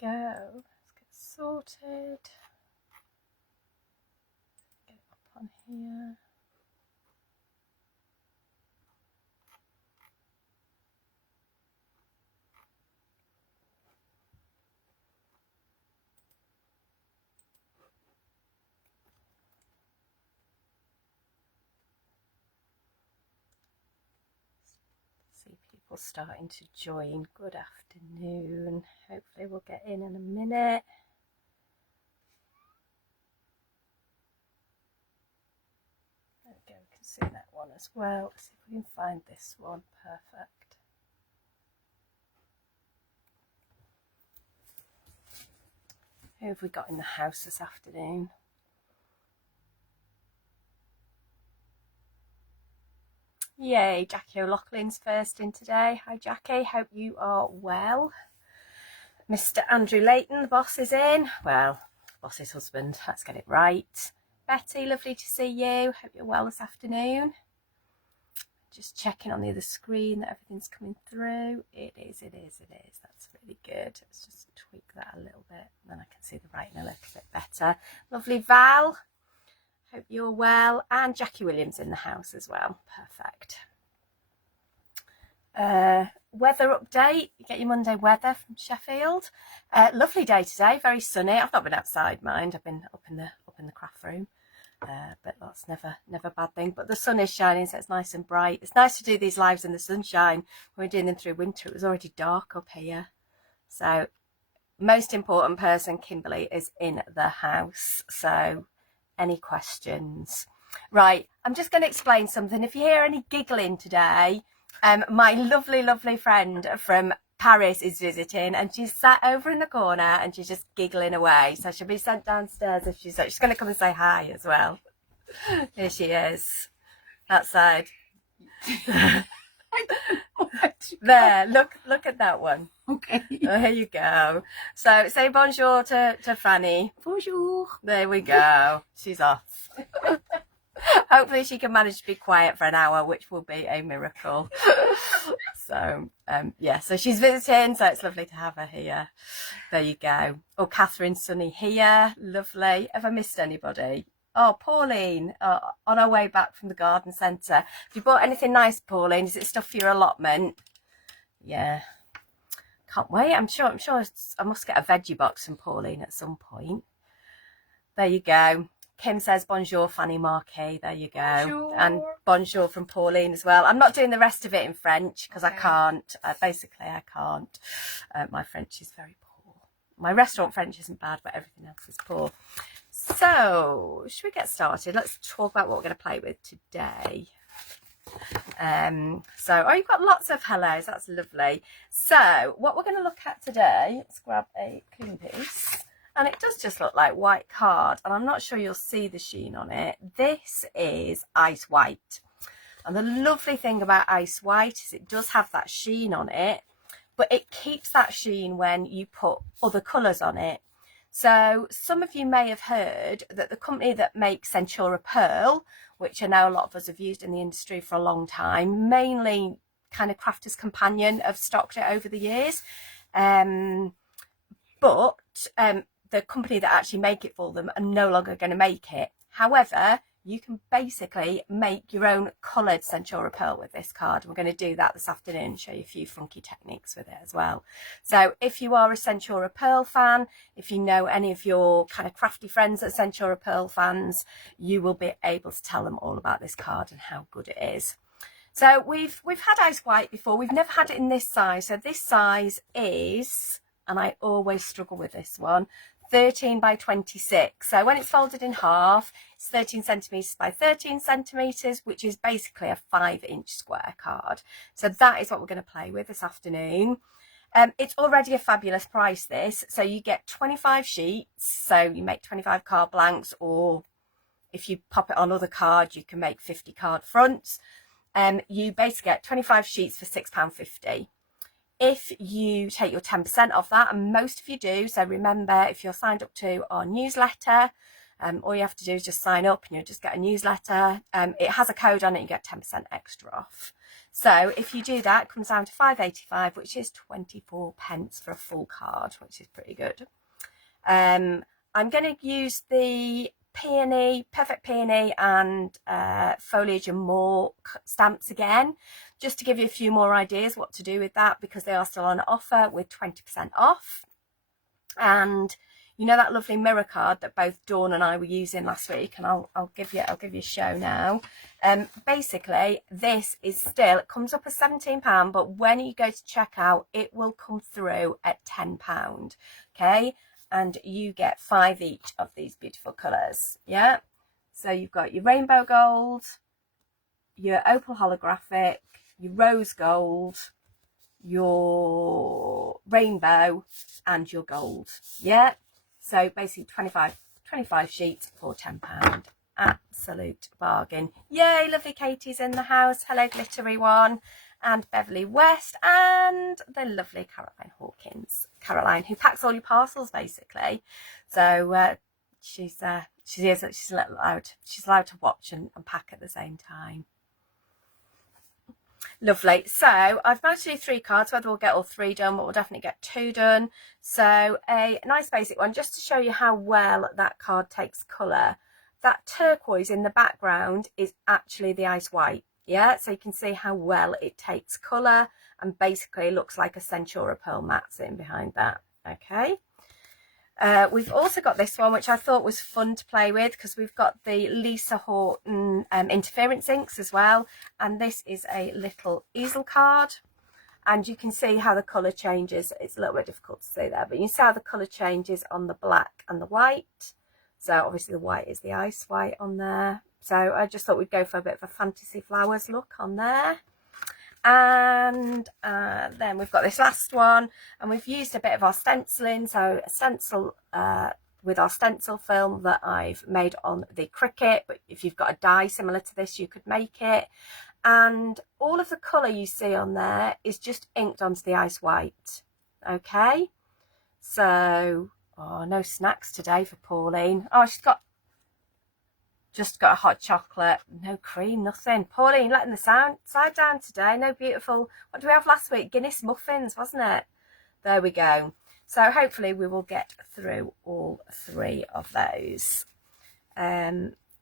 go. Let's get sorted. Get it up on here. See people starting to join. Good afternoon. Hopefully we'll get in a minute. There we go, we can see that one as well. Let's see if we can find this one. Perfect. Who have we got in the house this afternoon? Yay, Jackie O'Loughlin's first in today. Hi Jackie, hope you are well. Mr. Andrew Layton, the boss, is in. Well, boss's husband, let's get it right. Betty, lovely to see you. Hope you're well this afternoon. Just checking on the other screen that everything's coming through. It is. That's really good. Let's just tweak that a little bit, and then I can see the writing a little bit better. Lovely Val. Hope you're well. And Jackie Williams in the house as well. Perfect. Weather update. You get your Monday weather from Sheffield. Lovely day today. Very sunny. I've not been outside, mind. I've been up in the craft room. But that's never a bad thing. But the sun is shining, so it's nice and bright. It's nice to do these lives in the sunshine. When we're doing them through winter, it was already dark up here. So most important person, Kimberly, is in the house. So any questions? Right, I'm just going to explain something. If you hear any giggling today, my lovely friend from Paris is visiting, and she's sat over in the corner and she's just giggling away. So she'll be sent downstairs if she's going to come and say hi as well. Here she is, outside. There, look at that one. Okay. There you go. So say bonjour to Fanny. Bonjour. There we go. She's off. Hopefully she can manage to be quiet for an hour, which will be a miracle. So yeah, so she's visiting, so it's lovely to have her here. There you go. Oh, Catherine, Sunny here. Lovely. Have I missed anybody? Oh, Pauline, on our way back from the garden centre. Have you bought anything nice, Pauline? Is it stuff for your allotment? Yeah. Can't wait. I'm sure I must get a veggie box from Pauline at some point. There you go. Kim says bonjour, Fanny Marquis. There you go. Bonjour. And bonjour from Pauline as well. I'm not doing the rest of it in French because I can't. Basically, I can't. My French is very poor. My restaurant French isn't bad, but everything else is poor. So, should we get started? Let's talk about what we're going to play with today. Oh, you've got lots of hellos. That's lovely. So, what we're going to look at today, let's grab a clean piece. And it does just look like white card, and I'm not sure you'll see the sheen on it. This is ice white. And the lovely thing about ice white is it does have that sheen on it, but it keeps that sheen when you put other colours on it. So some of you may have heard that the company that makes Centura Pearl, which I know a lot of us have used in the industry for a long time, mainly kind of Crafter's Companion, have stocked it over the years. But the company that actually make it for them are no longer going to make it. However, you can basically make your own coloured Centura Pearl with this card. We're going to do that this afternoon and show you a few funky techniques with it as well. So if you are a Centura Pearl fan, if you know any of your kind of crafty friends that are Centura Pearl fans, you will be able to tell them all about this card and how good it is. So we've had ice white before. We've never had it in this size. So this size is, and I always struggle with this one, 13 by 26. So when it's folded in half, it's 13 centimetres by 13 centimetres, which is basically a 5-inch square card. So that is what we're going to play with this afternoon. It's already a fabulous price, this. So you get 25 sheets. So you make 25 card blanks, or if you pop it on other cards, you can make 50 card fronts. You basically get 25 sheets for £6.50. If you take your 10% off that, and most of you do, so remember, if you're signed up to our newsletter, all you have to do is just sign up and you'll just get a newsletter. It has a code on it, you get 10% extra off. So if you do that, it comes down to £5.85, which is 24p for a full card, which is pretty good. I'm going to use the peony, perfect peony, and foliage and more stamps again, just to give you a few more ideas what to do with that, because they are still on offer with 20% off. And you know that lovely mirror card that both Dawn and I were using last week, and I'll give you a show now. Basically, this is still, it comes up as £17, but when you go to checkout, it will come through at £10. Okay, and you get 5 each of these beautiful colours. Yeah, so you've got your rainbow gold, your opal holographic, your rose gold, your rainbow, and your gold. Yeah, so basically 25 sheets for £10. Absolute bargain. Yay, lovely Katie's in the house. Hello, glittery one. And Beverly West, and the lovely Caroline Hawkins. Caroline, who packs all your parcels basically. So she's allowed to watch and pack at the same time. Lovely. So I've managed to do 3 cards, whether we'll get all 3 done, but we'll definitely get 2 done. So a nice basic one, just to show you how well that card takes colour. That turquoise in the background is actually the ice white. Yeah, so you can see how well it takes colour, and basically looks like a Centura pearl mat sitting behind that. Okay. We've also got this one, which I thought was fun to play with, because we've got the Lisa Horton interference inks as well. And this is a little easel card. And you can see how the colour changes. It's a little bit difficult to see there, but you can see how the colour changes on the black and the white. So obviously the white is the ice white on there. So I just thought we'd go for a bit of a fantasy flowers look on there. And then we've got this last one, and we've used a bit of our stenciling. So a stencil with our stencil film that I've made on the Cricut, but if you've got a die similar to this, you could make it. And all of the colour you see on there is just inked onto the ice white. Okay, so no snacks today for Pauline. Oh, she's just got a hot chocolate, no cream, nothing. Pauline letting the side down today. No beautiful, what did we have last week? Guinness muffins, wasn't it? There we go. So hopefully we will get through all 3 of those.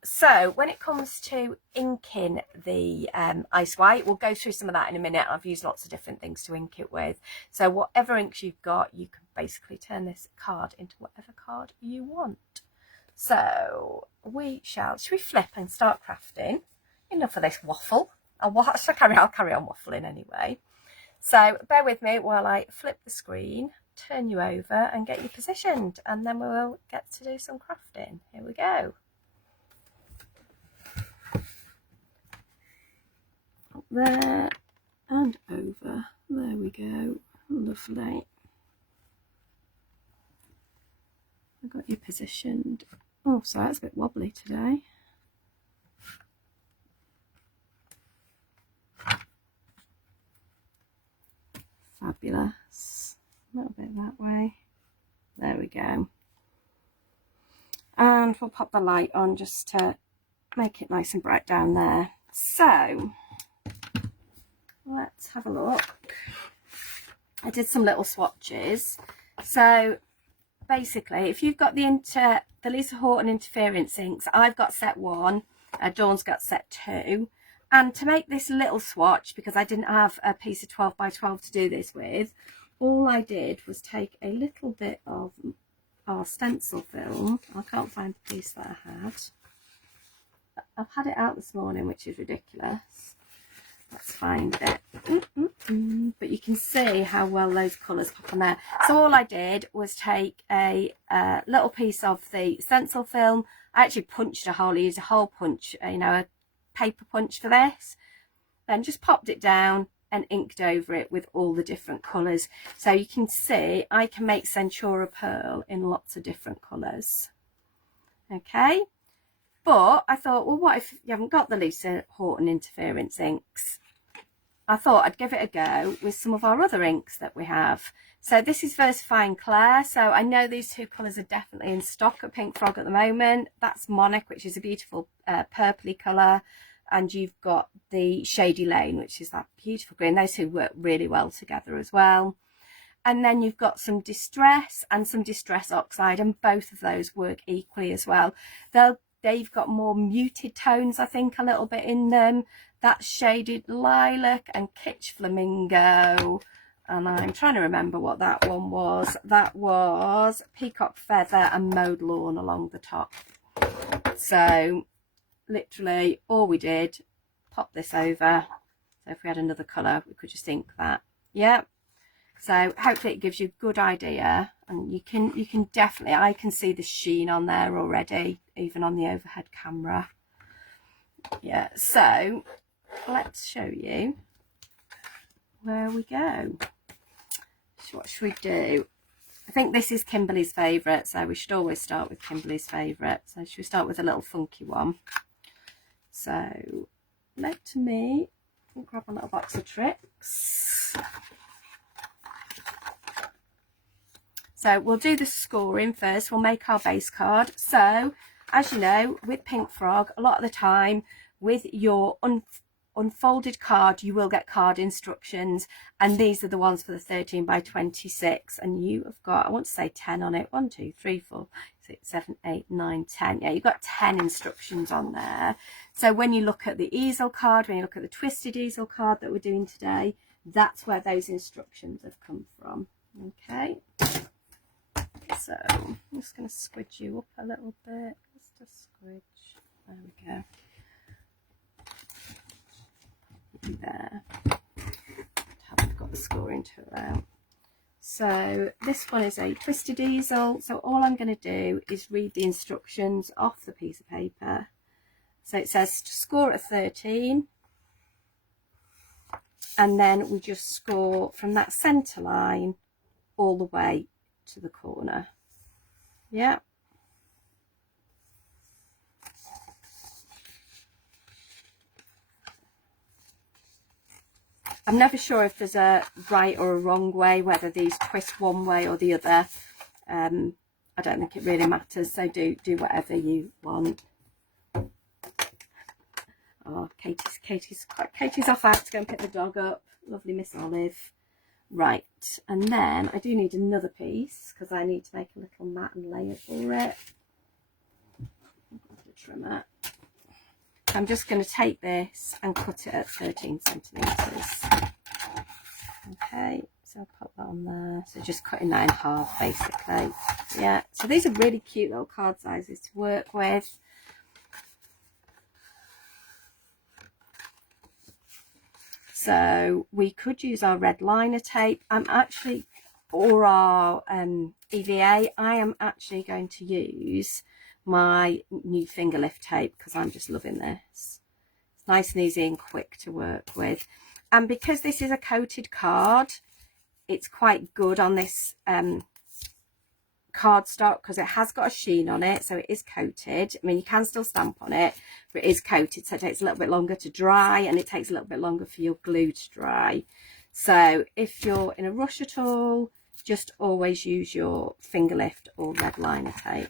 So when it comes to inking the ice white, we'll go through some of that in a minute. I've used lots of different things to ink it with. So whatever inks you've got, you can basically turn this card into whatever card you want. So should we flip and start crafting? Enough of this waffle. I'll carry on waffling anyway. So bear with me while I flip the screen, turn you over and get you positioned, and then we will get to do some crafting. Here we go. Up there and over. There we go. Lovely. I've got you positioned. Oh, so that's a bit wobbly today. Fabulous. A little bit that way. There we go. And we'll pop the light on just to make it nice and bright down there. So let's have a look. I did some little swatches. So basically, if you've got the Lisa Horton interference inks, I've got set 1, Dawn's got set 2. And to make this little swatch, because I didn't have a piece of 12 by 12 to do this with, all I did was take a little bit of our stencil film. I can't find the piece that I had. I've had it out this morning, which is ridiculous. Let's find it. But you can see how well those colours pop on there. So all I did was take a little piece of the stencil film. I actually punched a hole, used a hole punch, a paper punch for this. Then just popped it down and inked over it with all the different colours. So you can see I can make Centura Pearl in lots of different colours. Okay. But I thought, well, what if you haven't got the Lisa Horton interference inks? I thought I'd give it a go with some of our other inks that we have. So this is Versifying Claire. So I know these 2 colours are definitely in stock at Pink Frog at the moment. That's Monarch, which is a beautiful purpley colour. and you've got the Shady Lane, which is that beautiful green. Those two work really well together as well. And then you've got some Distress and some Distress Oxide, and both of those work equally as well. They've got more muted tones, I think, a little bit in them. That's Shaded Lilac and Kitsch Flamingo. And I'm trying to remember what that one was. That was Peacock Feather and Mowed Lawn along the top. So literally all we did, pop this over. So if we had another colour, we could just ink that. Yeah. So hopefully it gives you a good idea, and you can definitely, I can see the sheen on there already, even on the overhead camera. Yeah, so let's show you where we go. So what should we do? I think this is Kimberly's favourite, so we should always start with Kimberly's favourite. So should we start with a little funky one? So let me grab a little box of tricks. So we'll do the scoring first. We'll make our base card. So as you know, with Pink Frog, a lot of the time with your unfolded card, you will get card instructions, and these are the ones for the 13 by 26, and you have got, I want to say 10 on it. 1, 2, 3, 4, 6, 7, 8, 9, 10. Yeah, you've got 10 instructions on there. So when you look at the easel card, when you look at the twisted easel card that we're doing today, that's where those instructions have come from. Okay. So I'm just going to squidge you up a little bit. Just a squidge. There we go. There. Haven't got the scoring tool out. So this one is a twisted easel. So all I'm going to do is read the instructions off the piece of paper. So it says to score at 13. And then we just score from that centre line all the way to the corner. Yeah. I'm never sure if there's a right or a wrong way, whether these twist one way or the other. I don't think it really matters, so do whatever you want. Oh, Katie's off out to go and pick the dog up. Lovely Miss Olive. Right, and then I do need another piece because I need to make a little mat and layer for it. The trimmer. I'm just going to take this and cut it at 13 centimetres. Okay, so I'll put that on there. So just cutting that in half basically. Yeah, so these are really cute little card sizes to work with. So we could use our red liner tape. Or our EVA, I am actually going to use my new finger lift tape because I'm just loving this. It's nice and easy and quick to work with. And because this is a coated card, it's quite good on this cardstock because it has got a sheen on it, so it is coated. I mean, you can still stamp on it, but it is coated, so it takes a little bit longer to dry, and it takes a little bit longer for your glue to dry. So if you're in a rush at all, just always use your finger lift or red liner tape.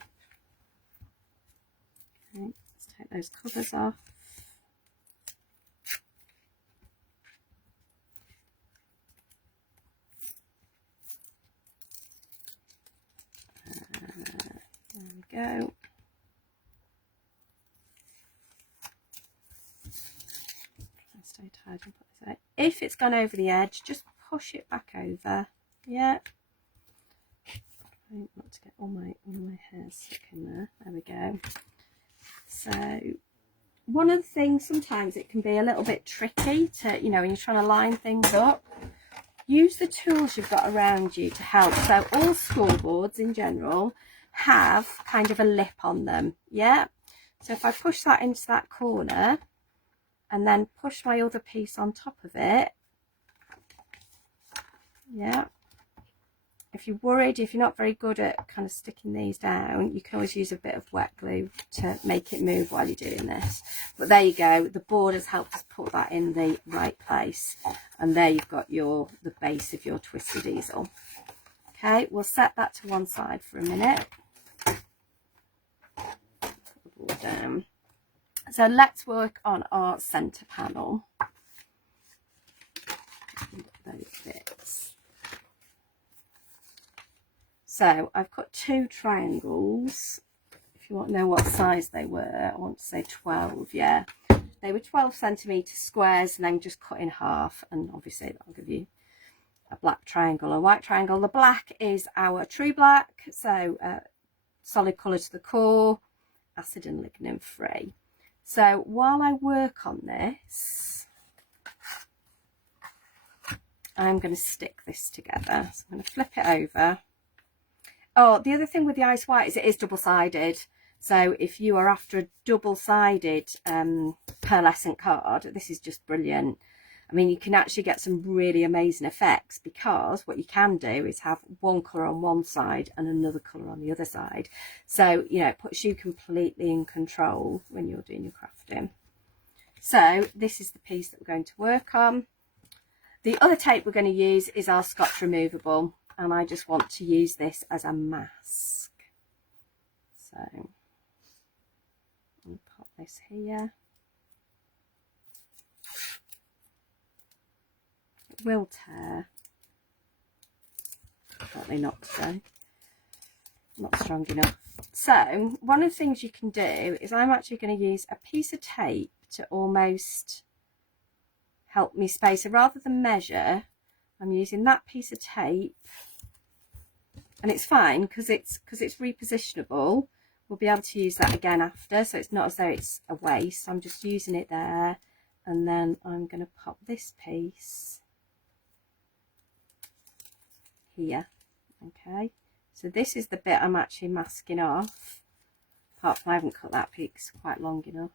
Okay, let's take those covers off. There we go. Stay tight and put this out. If it's gone over the edge, just push it back over. Yeah. Not to get all my hair stuck in there. There we go. So one of the things, sometimes it can be a little bit tricky to, you know, when you're trying to line things up. Use the tools you've got around you to help. So all scoreboards in general have kind of a lip on them. Yeah. So if I push that into that corner and then push my other piece on top of it. Yeah. If you're worried, if you're not very good at kind of sticking these down, you can always use a bit of wet glue to make it move while you're doing this. But there you go. The board has helped us put that in the right place. And there you've got the base of your twisted easel. Okay, we'll set that to one side for a minute. Put the board down. So let's work on our centre panel. Those bits. So I've cut 2 triangles. If you want to know what size they were, I want to say 12, yeah. They were 12cm squares and then just cut in half, and obviously that'll give you a black triangle, a white triangle. The black is our true black, so solid colour to the core, acid and lignin free. So while I work on this, I'm going to stick this together. So I'm going to flip it over. Oh, the other thing with the ice white is it is double-sided. So if you are after a double-sided pearlescent card, this is just brilliant. I mean, you can actually get some really amazing effects, because what you can do is have one colour on one side and another colour on the other side. So, you know, it puts you completely in control when you're doing your crafting. So this is the piece that we're going to work on. The other tape we're going to use is our Scotch removable, and I just want to use this as a mask. So I'll pop this here. It will tear. Probably not today. Not strong enough. So one of the things you can do is I'm actually going to use a piece of tape to almost help me space. So rather than measure, I'm using that piece of tape, and it's fine because it's repositionable. We'll be able to use that again after, so it's not as though it's a waste. I'm just using it there, and then I'm going to pop this piece here. Okay, so this is the bit I'm actually masking off, apart from I haven't cut that piece quite long enough.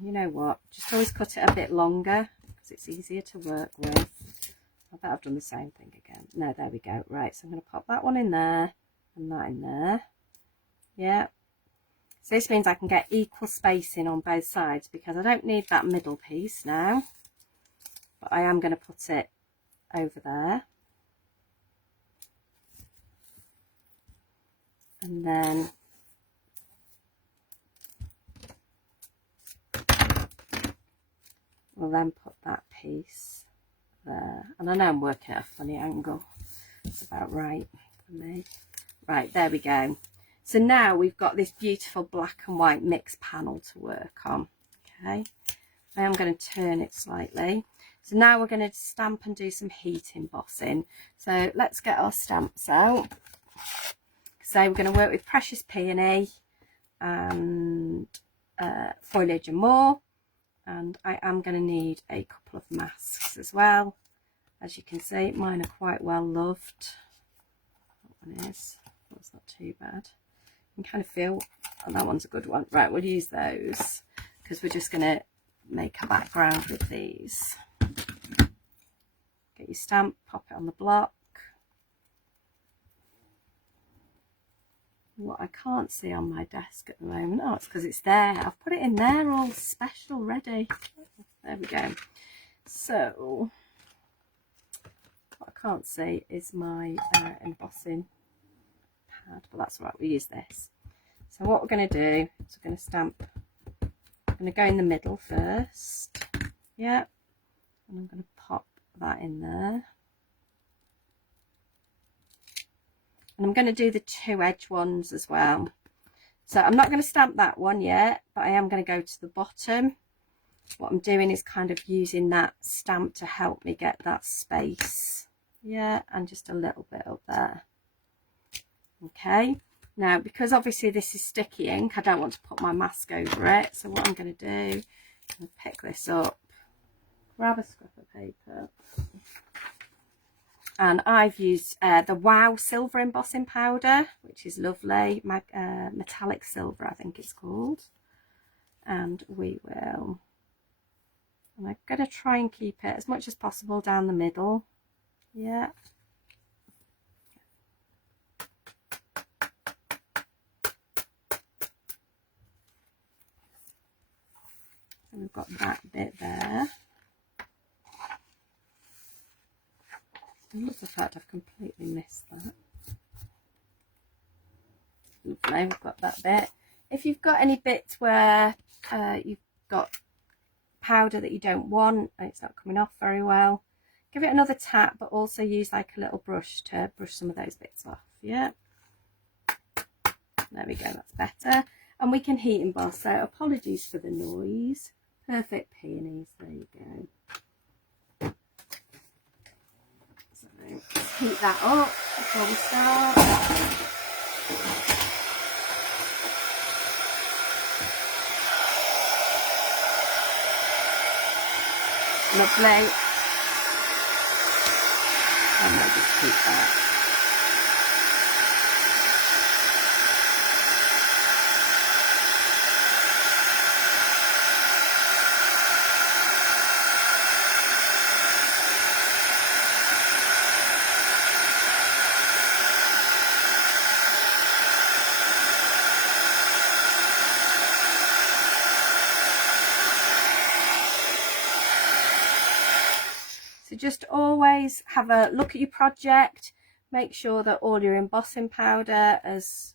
You know what, just always cut it a bit longer because it's easier to work with. I bet I've done the same thing again. No, there we go. Right, so I'm going to pop that one in there and that in there. Yeah, so this means I can get equal spacing on both sides, because I don't need that middle piece now, but I am going to put it over there. And then we'll then put that piece there. And I know I'm working at a funny angle. It's about right for me. Right, there we go. So now we've got this beautiful black and white mixed panel to work on. Okay, I am going to turn it slightly. So now we're going to stamp and do some heat embossing. So let's get our stamps out. So we're going to work with Precious Peony and Foliage and More. And I am going to need a couple of masks as well. As you can see, mine are quite well loved. That one is. That's not too bad. You can kind of feel, oh, that one's a good one. Right, we'll use those because we're just going to make a background with these. Get your stamp, pop it on the block. What I can't see on my desk at the moment, oh, it's because it's there. I've put it in there all special ready. There we go. So what I can't see is my embossing pad, but that's all right, we'll use this. So what we're going to do is we're going to stamp, I'm going to go in the middle first, yeah, and I'm going to pop that in there. And I'm going to do the 2 edge ones as well. So I'm not going to stamp that one yet, but I am going to go to the bottom. What I'm doing is kind of using that stamp to help me get that space. Yeah, and just a little bit up there. Okay, now because obviously this is sticky ink, I don't want to put my mask over it. So what I'm going to do, I'm going to pick this up, grab a scrap of paper. And I've used the Wow Silver Embossing Powder, which is lovely. Metallic Silver, I think it's called. And we will, and I'm going to try and keep it as much as possible down the middle. Yeah. So we've got that bit there. I love the fact I've completely missed that. Lovely, we've got that bit. If you've got any bits where you've got powder that you don't want and it's not coming off very well, give it another tap, but also use like a little brush to brush some of those bits off. Yeah, there we go, that's better. And we can heat emboss, so apologies for the noise. Perfect peonies, there you go. So let's heat that up before we start. Lovely. And we'll just keep that. So just always have a look at your project, make sure that all your embossing powder is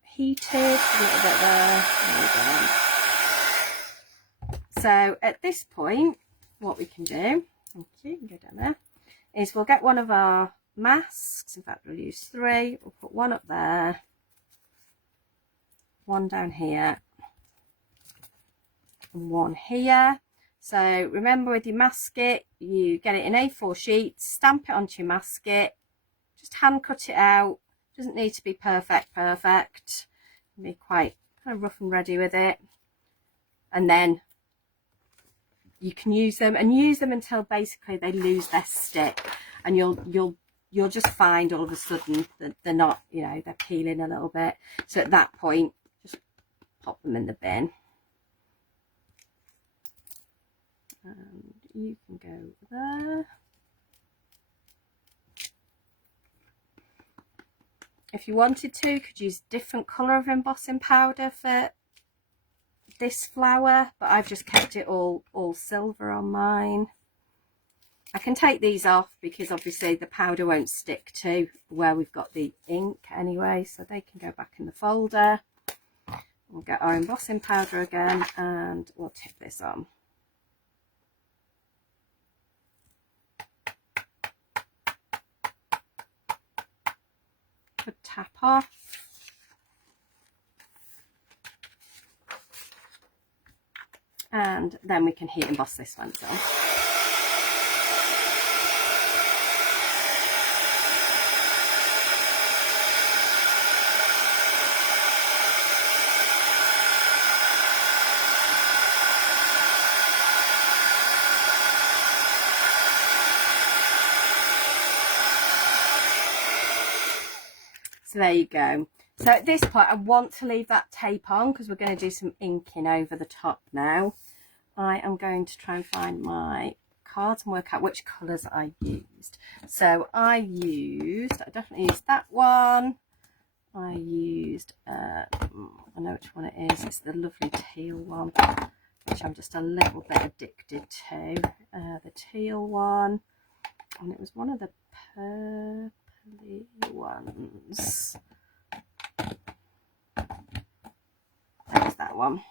heated, a little bit there. So at this point, what we can do, thank you, you can go down there, is we'll get one of our masks. In fact, we'll use 3. We'll put one up there, one down here, and one here. So remember, with your masket, you get it in A4 sheets, stamp it onto your masket, just hand cut it out. Doesn't need to be perfect. Be quite kind of rough and ready with it, and then you can use them until basically they lose their stick, and you'll just find all of a sudden that they're not, you know, they're peeling a little bit. So at that point, just pop them in the bin. And you can go there. If you wanted to, you could use a different colour of embossing powder for this flower, but I've just kept it all silver on mine. I can take these off because obviously the powder won't stick to where we've got the ink anyway, so they can go back in the folder. We'll get our embossing powder again and we'll tip this on. Good tap off. And then we can heat emboss this one. So there you go. So at this point, I want to leave that tape on because we're going to do some inking over the top now. I am going to try and find my cards and work out which colours I used. So I definitely used that one. I used, I know which one it is. It's the lovely teal one, which I'm just a little bit addicted to. The teal one. And it was one of the purpley ones. There's that one.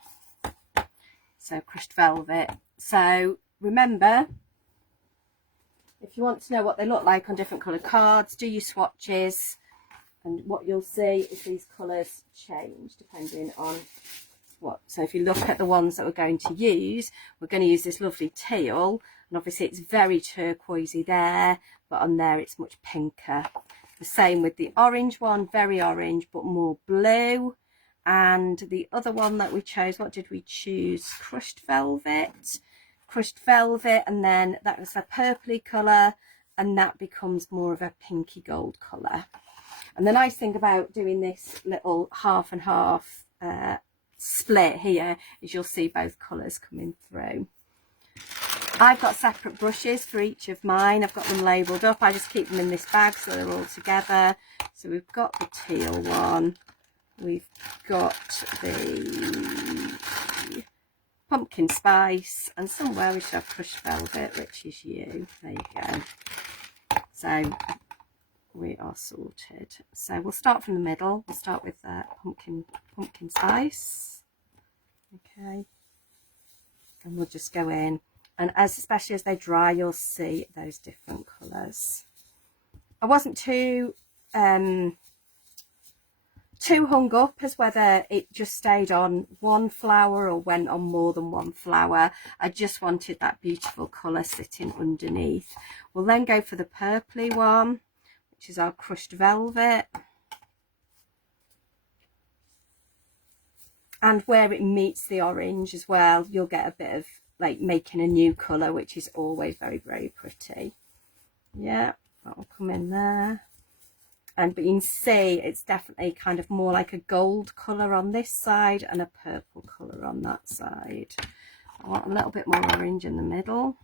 So crushed velvet. So remember, if you want to know what they look like on different coloured cards, do your swatches, and what you'll see is these colours change depending on what. So if you look at the ones that we're going to use this lovely teal, and obviously it's very turquoisey there, but on there it's much pinker. The same with the orange one, very orange but more blue. And the other one that we chose, what did we choose? Crushed velvet, and then that was a purpley colour, and that becomes more of a pinky gold colour. And the nice thing about doing this little half and half split here is you'll see both colours coming through. I've got separate brushes for each of mine. I've got them labelled up. I just keep them in this bag so they're all together. So we've got the teal one. We've got the pumpkin spice, and somewhere we should have crushed velvet, which is you. There you go. So we are sorted. So we'll start from the middle. We'll start with pumpkin spice. Okay, and we'll just go in, and especially as they dry, you'll see those different colours. I wasn't too hung up as whether it just stayed on one flower or went on more than one flower. I just wanted that beautiful colour sitting underneath. We'll then go for the purpley one, which is our crushed velvet. And where it meets the orange as well, you'll get a bit of like making a new colour, which is always very, very pretty. Yeah, that will come in there. But you can see it's definitely kind of more like a gold colour on this side and a purple colour on that side. I want a little bit more orange in the middle.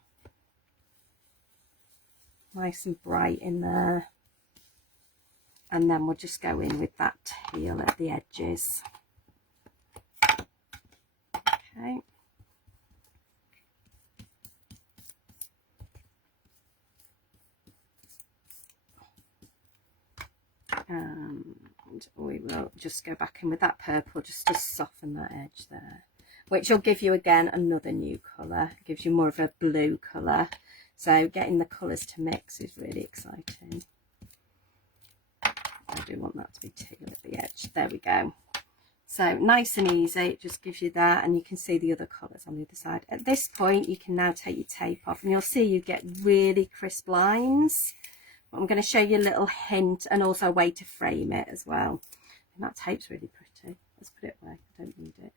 Nice and bright in there. And then we'll just go in with that teal at the edges. Okay. And we will just go back in with that purple just to soften that edge there, which will give you again another new colour. It gives you more of a blue colour. So getting the colours to mix is really exciting. I do want that to be teal at the edge. There we go. So nice and easy, it just gives you that, and you can see the other colours on the other side. At this point, you can now take your tape off, and you'll see you get really crisp lines. But I'm going to show you a little hint and also a way to frame it as well. And that tape's really pretty. Let's put it away, I don't need it.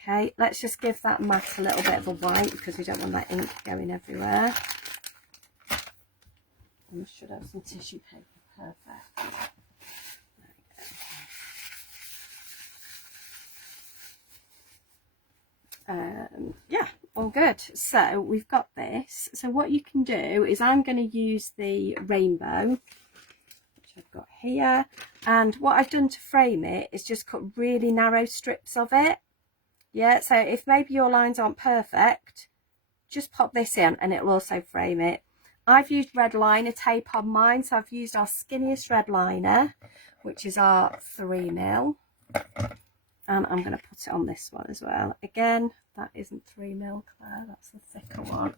Okay, let's just give that mat a little bit of a white because we don't want that ink going everywhere. And I should have some tissue paper, perfect. Yeah, all good. So we've got this. So what you can do is I'm going to use the rainbow, which I've got here, and what I've done to frame it is just cut really narrow strips of it. Yeah, so if maybe your lines aren't perfect, just pop this in and it'll also frame it. I've used red liner tape on mine, so I've used our skinniest red liner, which is our 3mm. And I'm going to put it on this one as well. Again, that isn't 3mm, Claire, that's the thicker one.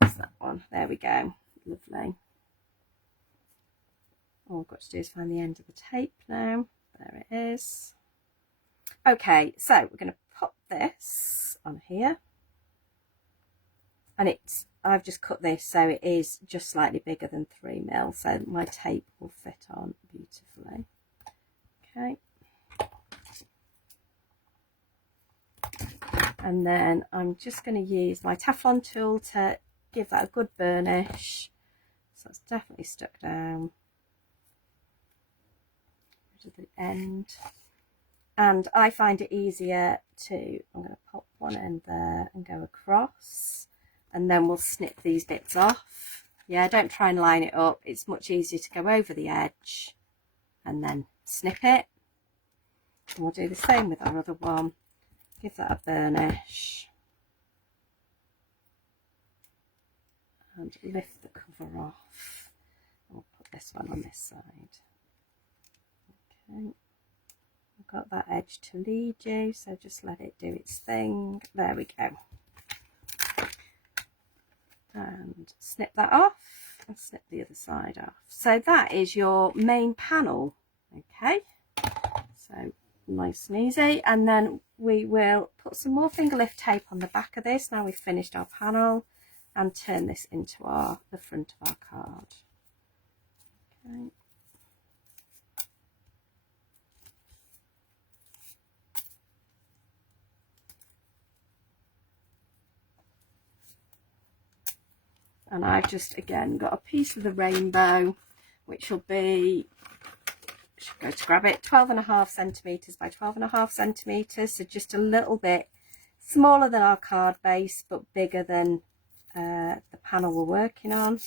That's that one. There we go. Lovely. All I've got to do is find the end of the tape now. There it is. Okay, so we're going to pop this on here. And I've just cut this so it is just slightly bigger than 3mm, so my tape will fit on beautifully. Okay. And then I'm just going to use my Teflon tool to give that a good burnish. So it's definitely stuck down to the end. And I find it easier to, I'm going to pop one end there and go across. And then we'll snip these bits off. Yeah, don't try and line it up. It's much easier to go over the edge and then snip it. And we'll do the same with our other one. Give that a burnish and lift the cover off. And we'll put this one on this side. Okay, I've got that edge to lead you, so just let it do its thing. There we go. And snip that off and snip the other side off. So that is your main panel. Okay, so nice and easy. And then we will put some more finger lift tape on the back of this now we've finished our panel, and turn this into the front of our card. Okay. And I've just again got a piece of the rainbow, which will be, should go to grab it, 12.5 centimetres by 12.5 centimetres, so just a little bit smaller than our card base but bigger than the panel we're working on.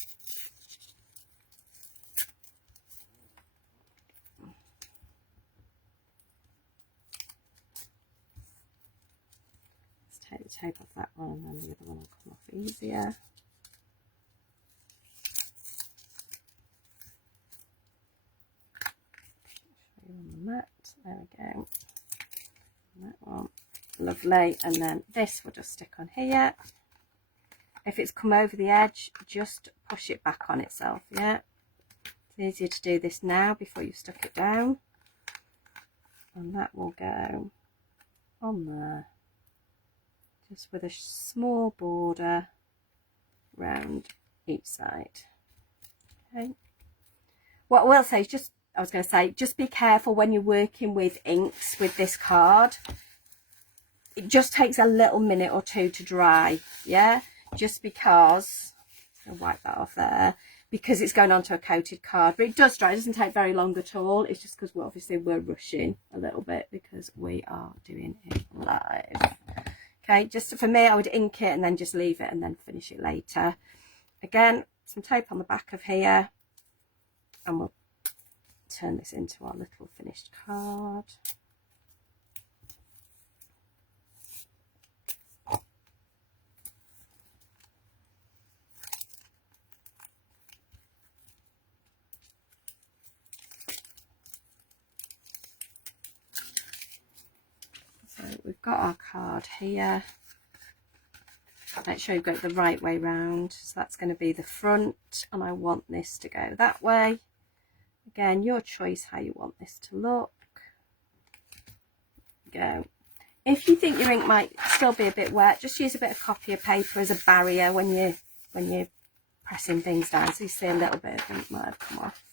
Let's take the tape off that one and then the other one will come off easier. Lovely. And then this will just stick on here. If it's come over the edge, just push it back on itself, yeah? It's easier to do this now before you've stuck it down. And that will go on there, just with a small border round each side. Okay. What I will say is just be careful when you're working with inks with this card. It just takes a little minute or two to dry, yeah? Just because, I'll wipe that off there, because it's going onto a coated card. But it does dry, it doesn't take very long at all. It's just because we're rushing a little bit because we are doing it live. Okay, just for me, I would ink it and then just leave it and then finish it later. Again, some tape on the back of here, and we'll turn this into our little finished card. So we've got our card here. Make sure you've got it the right way round. So that's going to be the front, and I want this to go that way. Again, your choice how you want this to look. Go. If you think your ink might still be a bit wet, just use a bit of copier paper as a barrier when you're pressing things down, so you see a little bit of ink might have come off.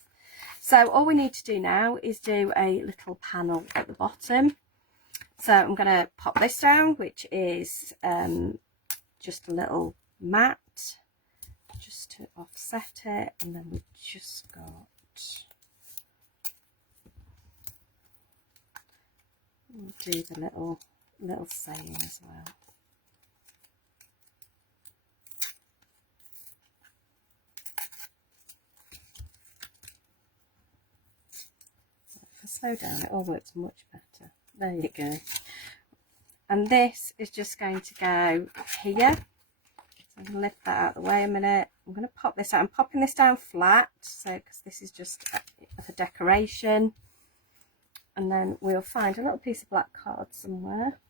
So all we need to do now is do a little panel at the bottom. So I'm going to pop this down, which is just a little mat, just to offset it, and then we've just got, we'll do the little saying as well. If I slow down, it all works much better. There you go. And this is just going to go here. So I'm going to lift that out of the way a minute. I'm going to pop this out. I'm popping this down flat, so because this is just for decoration. And then we'll find a little piece of black card somewhere,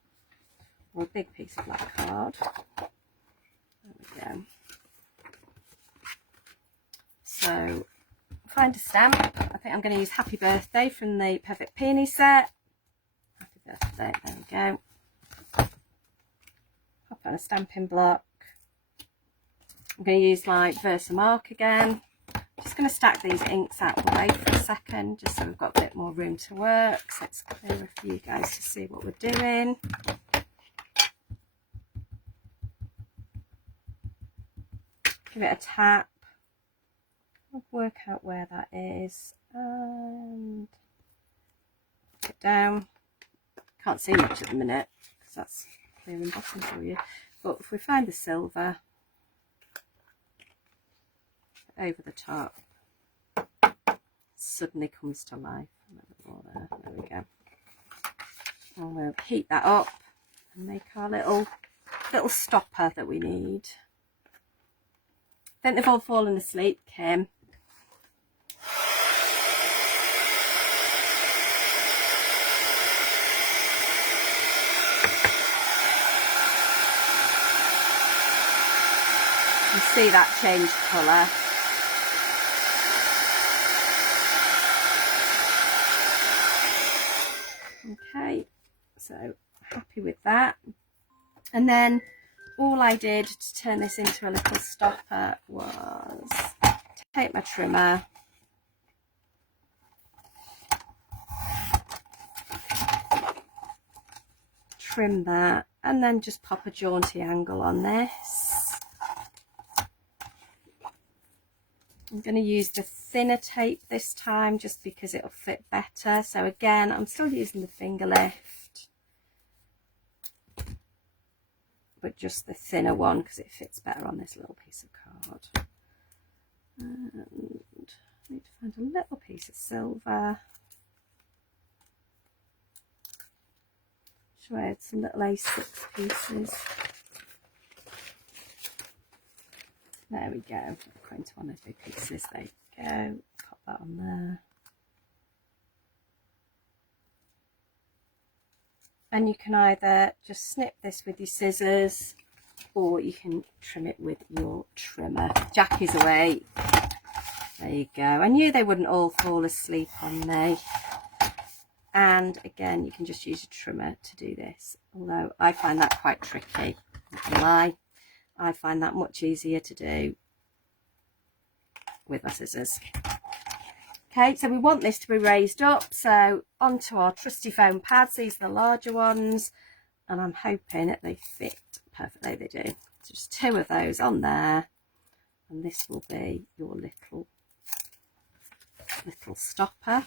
or a big piece of black card. There we go. So find a stamp. I think I'm going to use Happy Birthday from the Perfect Peony set. Happy Birthday, there we go. Pop on a stamping block. I'm going to use like Versamark again. Just going to stack these inks out of the way for a second, just so we've got a bit more room to work. So it's clearer for you guys to see what we're doing. Give it a tap. Work out where that is and put it down. Can't see much at the minute because that's clearing bottom for you. But if we find the silver over the top, suddenly comes to life. A little bit more there. There we go. And we'll heat that up and make our little stopper that we need. I think they've all fallen asleep, Kim. You see that change colour. Okay, so happy with that. And then all I did to turn this into a little stopper was take my trimmer, trim that, and then just pop a jaunty angle on this. I'm going to use the thinner tape this time just because it'll fit better. So again, I'm still using the finger lift, but just the thinner one because it fits better on this little piece of card. And I need to find a little piece of silver. Should I add some little A6 pieces? There we go. Go into one of those big pieces. There you go. Pop that on there. And you can either just snip this with your scissors, or you can trim it with your trimmer. Jackie's away. There you go. I knew they wouldn't all fall asleep on me. And again, you can just use a trimmer to do this. Although I find that quite tricky. Not gonna lie. I find that much easier to do with my scissors. Okay, so we want this to be raised up. So onto our trusty foam pads. These are the larger ones. And I'm hoping that they fit perfectly. They do. Just 2 of those on there. And this will be your little stopper.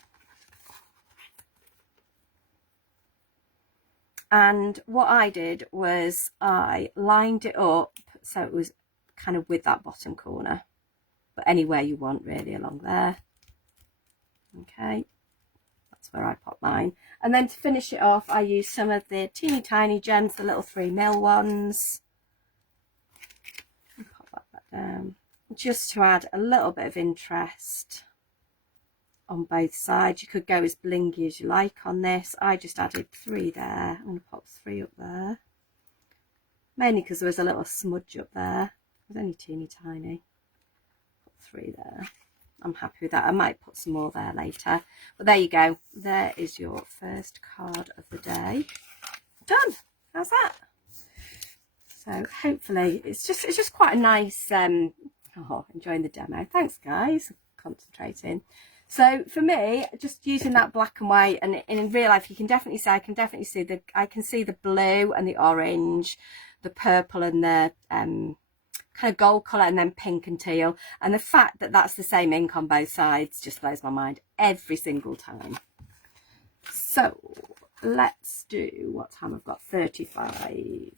And what I did was I lined it up so it was kind of with that bottom corner, but anywhere you want really along there. Okay, that's where I pop mine. And then to finish it off, I use some of the teeny tiny gems, the little 3mm ones. And pop that back down just to add a little bit of interest on both sides. You could go as blingy as you like on this. I just added 3 there. I'm going to pop 3 up there, mainly because there was a little smudge up there. It was only teeny tiny. Put 3 there. I'm happy with that. I might put some more there later, but there you go. There is your first card of the day done. How's that? So hopefully it's just quite a nice enjoying the demo. Thanks guys, concentrating. So for me, just using that black and white, and in real life, you can definitely see, I can see the blue and the orange, the purple and the kind of gold colour, and then pink and teal. And the fact that that's the same ink on both sides just blows my mind every single time. So let's do, what time I've got? 35.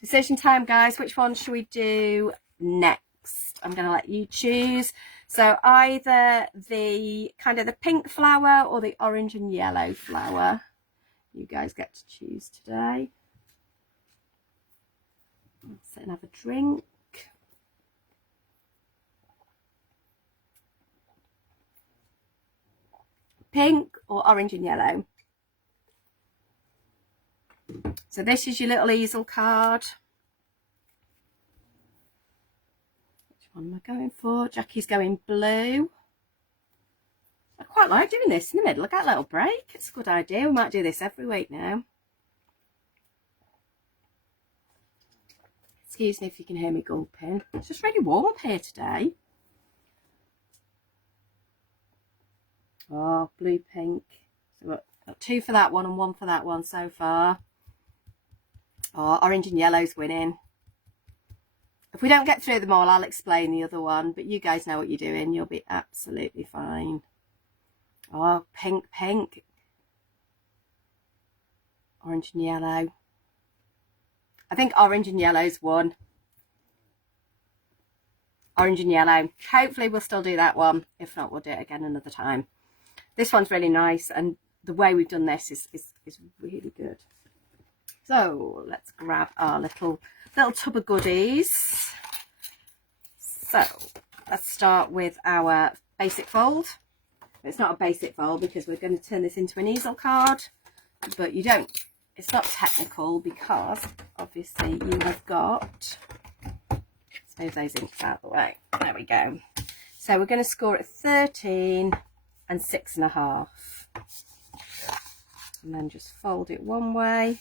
Decision time, guys. Which one should we do next? I'm going to let you choose. So either the kind of the pink flower or the orange and yellow flower. You guys get to choose today. Let's sit and have a drink. Pink or orange and yellow. So this is your little easel card. Which one am I going for? Jackie's going blue. I quite like doing this in the middle. I get a little break. It's a good idea. We might do this every week now. Excuse me if you can hear me gulping. It's just really warm up here today. Oh, blue, pink. So we've got 2 for that one and 1 for that one so far. Oh, orange and yellow's winning. If we don't get through them all, I'll explain the other one. But you guys know what you're doing. You'll be absolutely fine. Oh, pink, pink. Orange and yellow. I think orange and yellow's won. Orange and yellow. Hopefully we'll still do that one. If not, we'll do it again another time. This one's really nice, and the way we've done this is really good. So let's grab our little tub of goodies. So let's start with our basic fold. It's not a basic fold because we're going to turn this into an easel card, but you don't. It's not technical because obviously you have got, let's move those inks out of the way. There we go. So we're going to score at 13 and 6.5. And then just fold it one way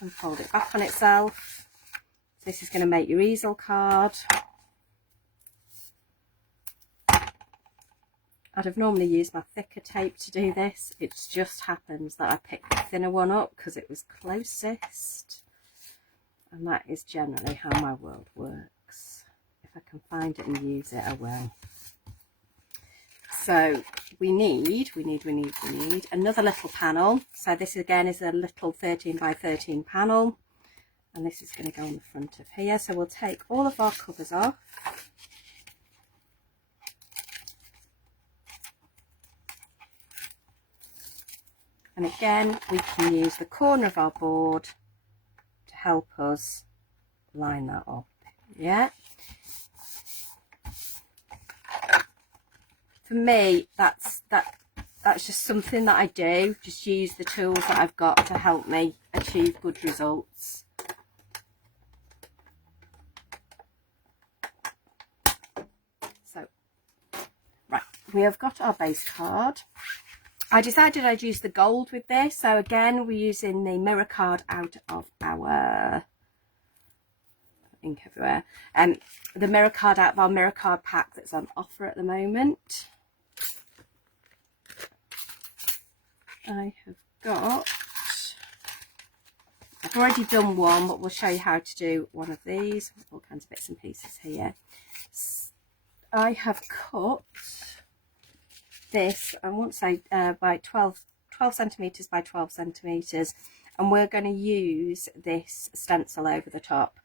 and fold it back on itself. This is going to make your easel card. I'd have normally used my thicker tape to do this. It just happens that I picked the thinner one up because it was closest. And that is generally how my world works. If I can find it and use it, I will. So we need another little panel. So this again is a little 13 by 13 panel. And this is going to go on the front of here. So we'll take all of our covers off. And again, we can use the corner of our board to help us line that up. Yeah. For me, that's that's just something that I do, just use the tools that I've got to help me achieve good results. So, right, we have got our base card. I decided I'd use the gold with this, so again we're using the mirror card out of our ink everywhere, the mirror card out of our mirror card pack that's on offer at the moment. I have got, I've already done one, but we'll show you how to do one of these, all kinds of bits and pieces here. I have cut this, I won't say by 12 centimetres by 12 centimetres, and we're going to use this stencil over the top.